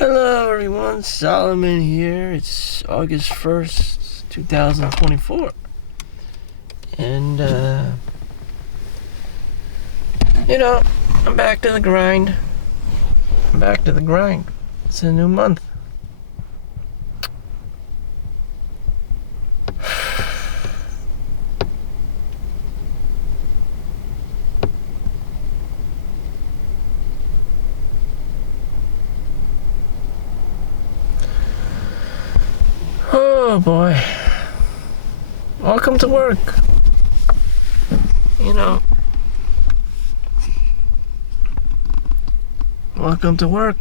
Hello everyone, Solomon here. It's August 1st, 2024. And, I'm back to the grind. It's a new month. Oh boy. Welcome to work. Welcome to work.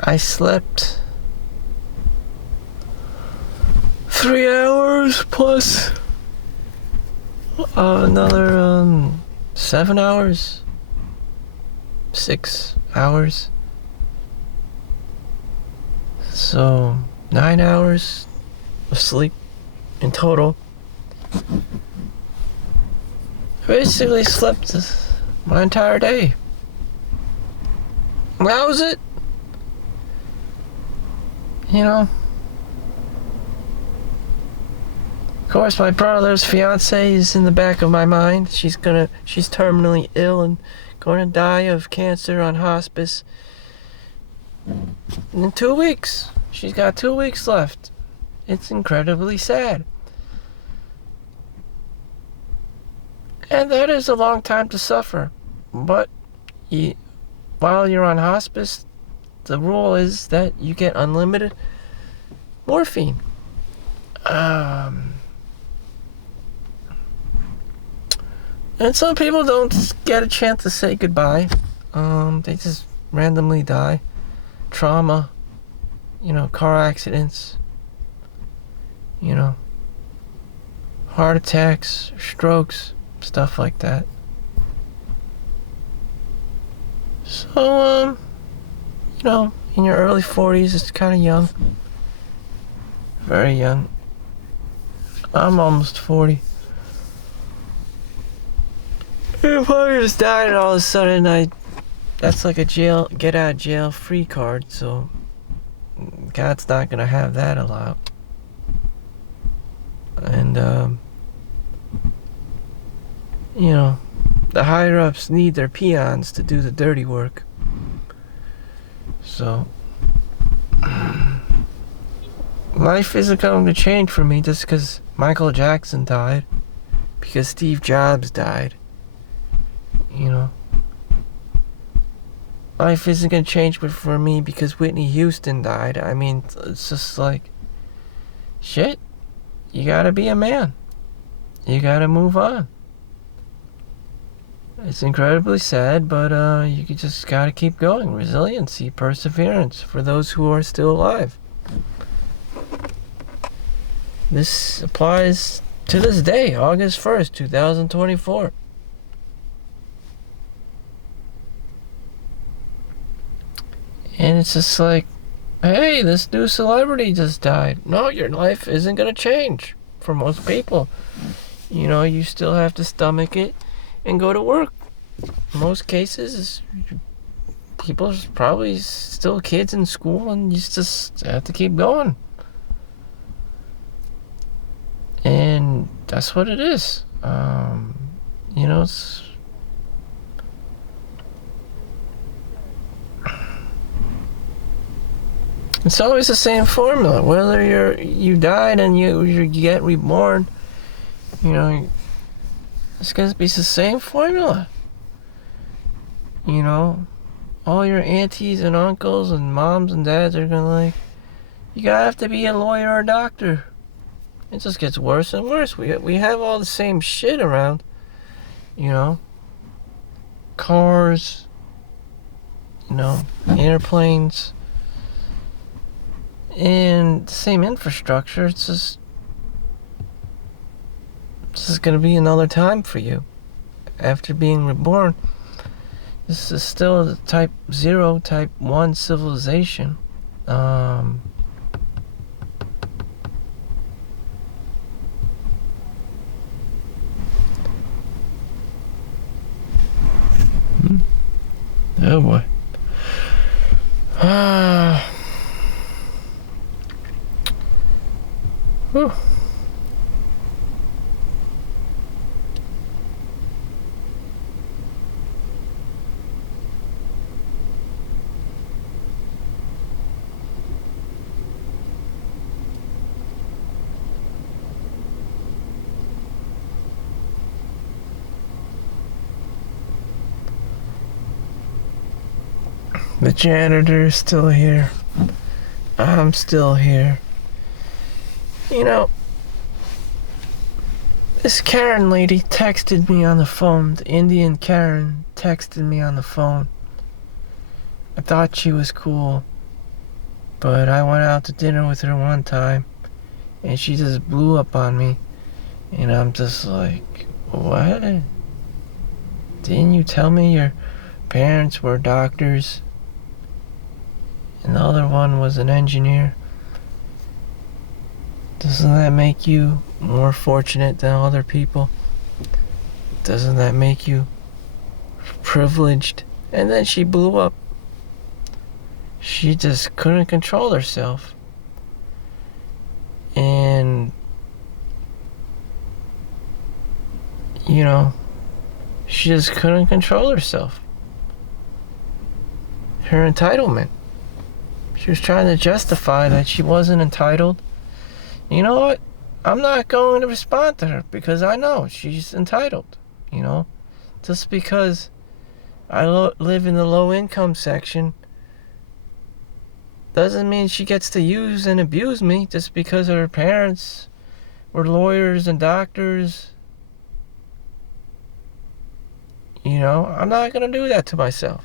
I slept 3 hours plus another 7 hours, 6 hours, so 9 hours of sleep in total. I basically slept my entire day. That was it. Of course, my brother's fiance is in the back of my mind. She's terminally ill and going to die of cancer on hospice in 2 weeks. She's got 2 weeks left. It's incredibly sad. And that is a long time to suffer. But while you're on hospice, the rule is that you get unlimited morphine. And some people don't get a chance to say goodbye. They just randomly die. Trauma, car accidents, heart attacks, strokes, stuff like that. So, in your early 40s, it's kind of young. Very young. I'm almost 40. If I just died and all of a sudden that's like a get out of jail free card, so God's not gonna have that allowed. And the higher ups need their peons to do the dirty work. So life isn't going to change for me just because Michael Jackson died, because Steve Jobs died. Life isn't going to change for me because Whitney Houston died. I mean, it's just like, shit, you gotta be a man. You gotta move on. It's incredibly sad, but you just gotta keep going. Resiliency, perseverance for those who are still alive. This applies to this day, August 1st, 2024. And it's just like, hey, this new celebrity just died. No, your life isn't going to change for most people. You still have to stomach it and go to work. In most cases, people are probably still kids in school, and you just have to keep going. And that's what it is. It's always the same formula. Whether you died and you get reborn, it's gonna be the same formula. All your aunties and uncles and moms and dads are gonna you gotta have to be a lawyer or a doctor. It just gets worse and worse. We have all the same shit around. Cars, airplanes, and the same infrastructure. It's just gonna be another time for you after being reborn. This is still the type 0, type 1 civilization. Oh boy. Whew. The janitor is still here. I'm still here. You know, this Karen lady texted me on the phone. The Indian Karen texted me on the phone. I thought she was cool, but I went out to dinner with her one time, and she just blew up on me. And I'm just like, what? Didn't you tell me your parents were doctors? And the other one was an engineer. Doesn't that make you more fortunate than other people? Doesn't that make you privileged? And then she blew up. She just couldn't control herself. And, you know, she just couldn't control herself. Her entitlement. She was trying to justify that she wasn't entitled. You know what? I'm not going to respond to her because I know she's entitled. You know, just because I live in the low income section doesn't mean she gets to use and abuse me just because her parents were lawyers and doctors. You know, I'm not going to do that to myself.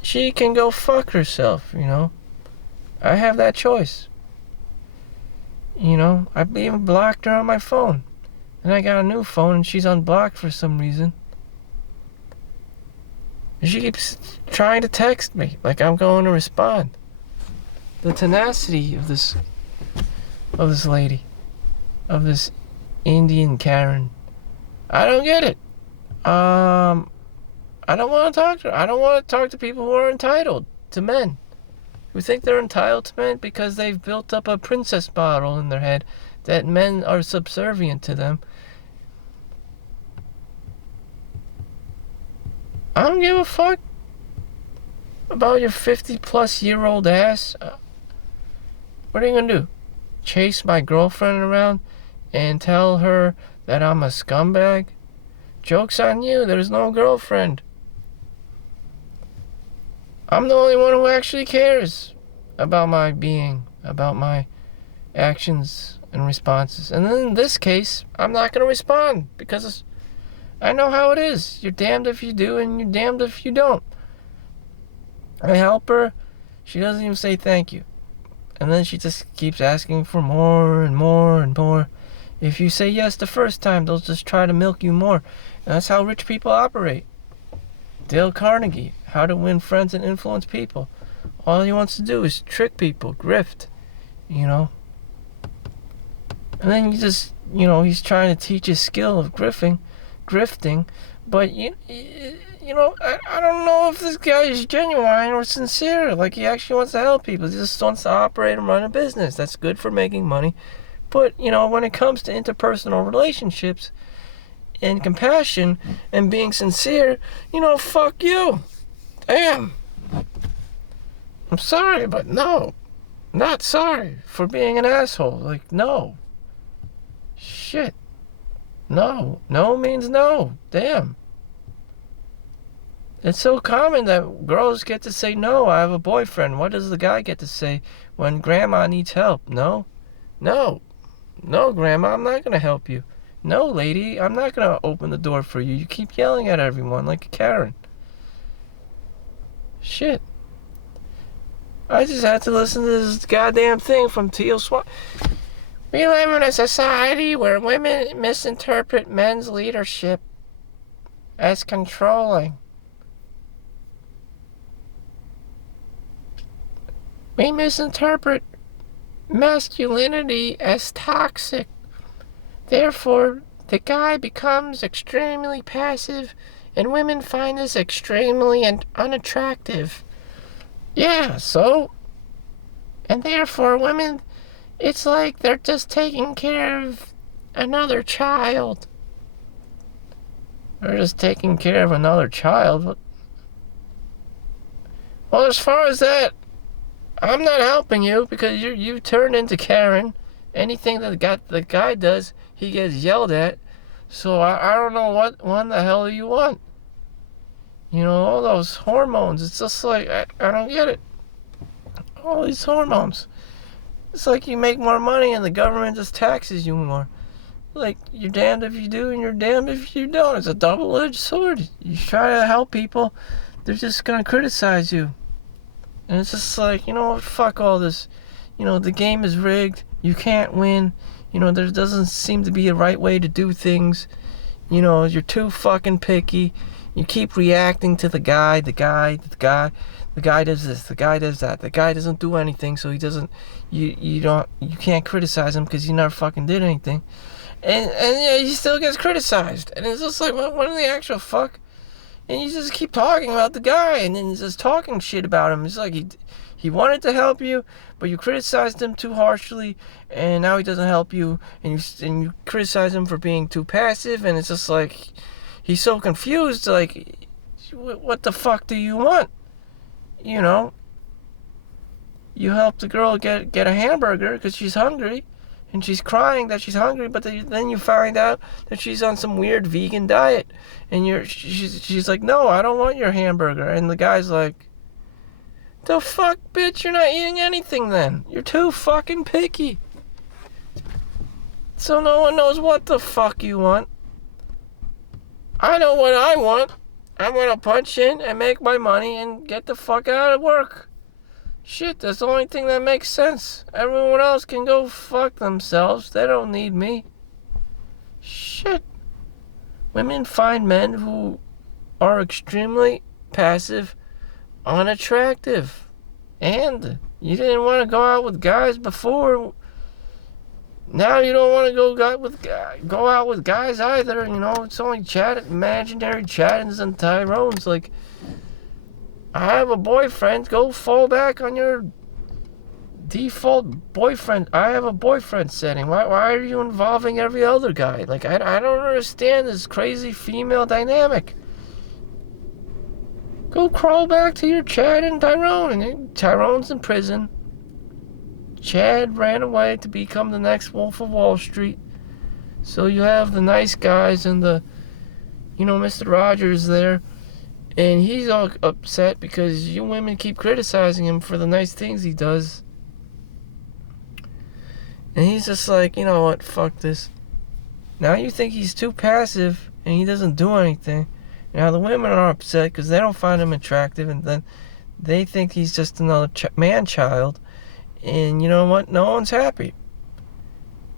She can go fuck herself, you know. I have that choice. You know, I even blocked her on my phone. And I got a new phone and she's unblocked for some reason. And she keeps trying to text me like I'm going to respond. The tenacity of this lady, of this Indian Karen. I don't get it. I don't want to talk to her. I don't want to talk to people who are entitled to men. Who think they're entitled to men because they've built up a princess model in their head that men are subservient to them. I don't give a fuck about your 50-plus-year-old ass. What are you gonna do? Chase my girlfriend around and tell her that I'm a scumbag? Joke's on you, there's no girlfriend. I'm the only one who actually cares about my being, about my actions and responses. And then in this case, I'm not going to respond because I know how it is. You're damned if you do and you're damned if you don't. I help her. She doesn't even say thank you. And then she just keeps asking for more and more and more. If you say yes the first time, they'll just try to milk you more. And that's how rich people operate. Dale Carnegie, How to Win Friends and Influence People. All he wants to do is trick people, grift, you know. And then you just, you know, he's trying to teach his skill of grifting, but you know, I don't know if this guy is genuine or sincere. Like he actually wants to help people. He just wants to operate and run a business. That's good for making money. But, you know, when it comes to interpersonal relationships and compassion and being sincere, you know, fuck you. Damn. I'm sorry, but no. Not sorry for being an asshole. Like, no. Shit. No. No means no. Damn. It's so common that girls get to say, no, I have a boyfriend. What does the guy get to say when grandma needs help? No. No. No, grandma, I'm not going to help you. No, lady, I'm not going to open the door for you. You keep yelling at everyone like a Karen. Shit. I just had to listen to this goddamn thing from Teal Swan. We live in a society where women misinterpret men's leadership as controlling. We misinterpret masculinity as toxic. Therefore, the guy becomes extremely passive And women find this extremely unattractive. Yeah, so? And therefore, women, it's like they're just taking care of another child. They're just taking care of another child. Well, as far as that, I'm not helping you because you turned into Karen. Anything that the guy does, he gets yelled at. So I don't know what one the hell you want. You know, all those hormones. It's just like, I don't get it. All these hormones. It's like you make more money and the government just taxes you more. Like, you're damned if you do and you're damned if you don't. It's a double-edged sword. You try to help people, they're just going to criticize you. And it's just like, you know what, fuck all this. You know, the game is rigged. You can't win. You know, there doesn't seem to be a right way to do things. You know, you're too fucking picky. You keep reacting to the guy. The guy does this, the guy does that. The guy doesn't do anything, so he doesn't, you can't criticize him because he never fucking did anything. And yeah, he still gets criticized. And it's just like, what in the actual fuck? And you just keep talking about the guy and then just talking shit about him. It's like he wanted to help you, but you criticized him too harshly, and now he doesn't help you, and you criticize him for being too passive, and it's just like, he's so confused, like, what the fuck do you want? You know, you help the girl get a hamburger because she's hungry, and she's crying that she's hungry, but then you find out that she's on some weird vegan diet, and she's like, no, I don't want your hamburger, and the guy's like, the fuck, bitch, you're not eating anything then. You're too fucking picky. So no one knows what the fuck you want. I know what I want. I want to punch in and make my money and get the fuck out of work. Shit, that's the only thing that makes sense. Everyone else can go fuck themselves. They don't need me. Shit. Women find men who are extremely passive unattractive. And you didn't want to go out with guys before. Now you don't want to go out with guys either. You know, it's only imaginary chattings and Tyrones. Like, I have a boyfriend. Go fall back on your default boyfriend. I have a boyfriend setting. Why are you involving every other guy? Like, I don't understand this crazy female dynamic. Go crawl back to your Chad and Tyrone. And Tyrone's in prison. Chad ran away to become the next Wolf of Wall Street. So you have the nice guys and Mr. Rogers there. And he's all upset because you women keep criticizing him for the nice things he does. And he's just like, you know what, fuck this. Now you think he's too passive and he doesn't do anything. Now the women are upset because they don't find him attractive, and then they think he's just another man-child. And you know what? No one's happy.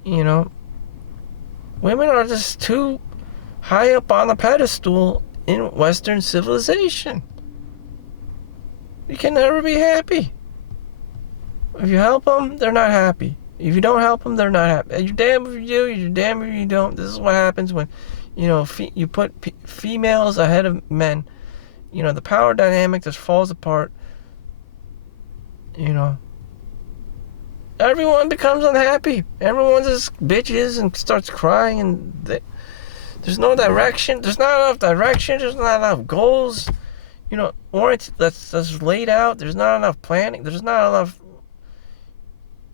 You know, women are just too high up on the pedestal in Western civilization. You can never be happy. If you help them, they're not happy. If you don't help them, they're not happy. You're damned if you do, you're damned if you don't. This is what happens when, you put females ahead of men. You know, the power dynamic just falls apart. You know, everyone becomes unhappy. Everyone just bitches and starts crying, and there's no direction. There's not enough direction. There's not enough goals. You know, that's laid out. There's not enough planning. There's not enough,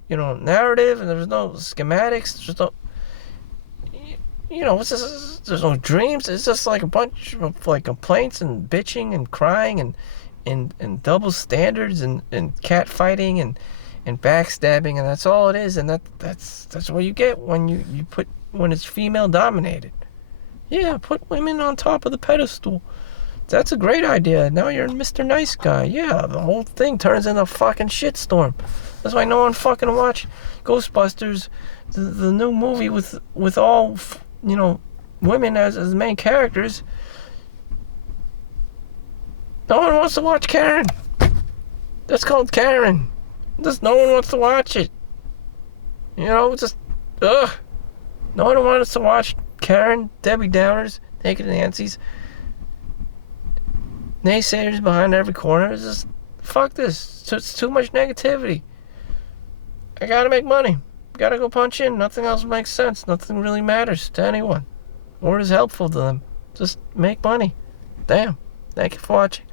narrative, and there's no schematics. There's no, what's this? There's no dreams. It's just like a bunch of like complaints and bitching and crying and double standards and cat fighting and backstabbing, and that's all it is. And that's what you get when it's female dominated. Yeah, put women on top of the pedestal. That's a great idea. Now you're Mr. Nice Guy. Yeah, the whole thing turns into a fucking shitstorm. That's why no one fucking watched Ghostbusters, the new movie with all, women as the main characters. No one wants to watch Karen. That's called Karen. Just no one wants to watch it. Just, ugh. No one wants to watch Karen, Debbie Downers, Naked Nancy's. naysayers behind every corner. It's just, fuck this. It's too much negativity. I gotta make money. Gotta go punch in. Nothing else makes sense. Nothing really matters to anyone or is helpful to them. Just make money. Damn. Thank you for watching.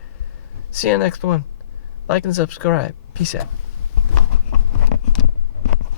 See you next one. Like and subscribe. Peace out.